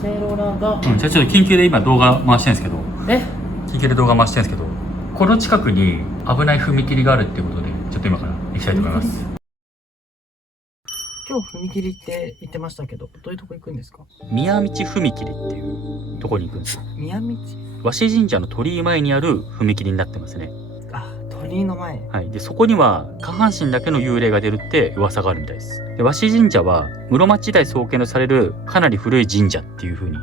セロラが、じゃあちょっと緊急で今動画回してるんですけど、え緊急で動画回してるんですけど、この近くに危ない踏切があるっていうことで、ちょっと今から行きたいと思います。今日踏切って言ってましたけど、どういうとこ行くんですか？宮道踏切っていうとこに行くんですよ。宮道？和紙神社の鳥居前にある踏切になってますね。あ、鳥居の前。はい。で、そこには下半身だけの幽霊が出るって噂があるみたいです。で、和紙神社は室町時代創建とされるかなり古い神社っていう風に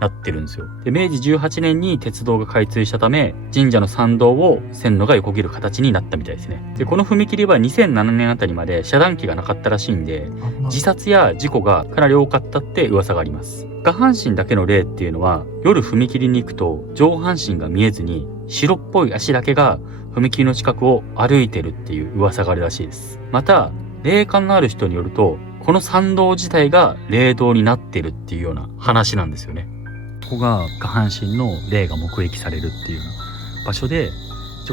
なってるんですよ。で、明治18年に鉄道が開通したため、神社の参道を線路が横切る形になったみたいですね。で、この踏切は2007年あたりまで遮断機がなかったらしいんで、自殺や事故がかなり多かったって噂があります。下半身だけの霊っていうのは、夜踏切に行くと上半身が見えずに白っぽい足だけが踏切の近くを歩いてるっていう噂があるらしいです。また、霊感のある人によると、この参道自体が霊道になってるっていうような話なんですよね。ここが下半身の霊が目撃されるっていうような場所で、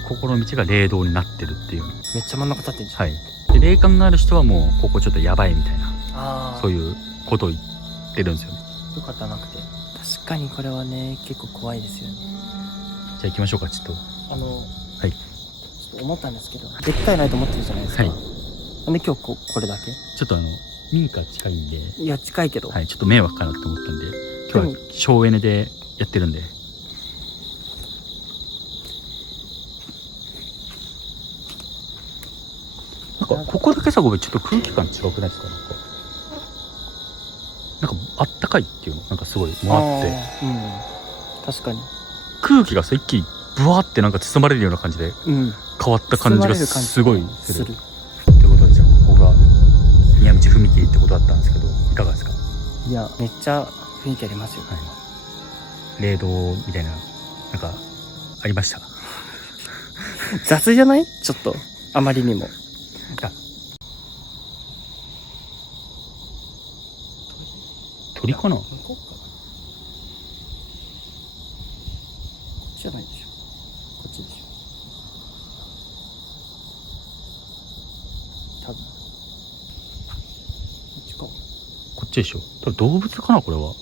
ここの道が霊道になってるっていうような。めっちゃ真ん中立ってんじゃん。はい。で、霊感のある人はもうここちょっとやばいみたいな、ああ、そういうことを言ってるんですよね。よかったなくて。確かにこれはね、結構怖いですよね。じゃあ行きましょうか、ちょっと。はい。ちょっと思ったんですけど、でっかいライト持ってるじゃないですか。はい。なんで今日これだけ？ちょっと民家近いんで、いや、近いけど。はい、ちょっと迷惑かなと思ったんで、今日は省エネでやってるんで。なんかここだけさ、ごめん、ちょっと空気感違くないですか？なんかあったかいっていうの、なんかすごいもあって、うん、確かに。空気がさ一気にブワーってなんか包まれるような感じでうん。変わった感じがすごいする。する。ということで、じゃあここが宮道踏切ってことだったんですけど、いかがですか？いや、めっちゃ雰囲気ありますよ。はい。霊道みたいな、なんかありました？雑じゃない？ちょっとあまりにも。鳥かな？向こうか。こっちじゃないでしょ。こっちでしょ。多分。こっちか。こっちでしょ。多分動物かな、これは。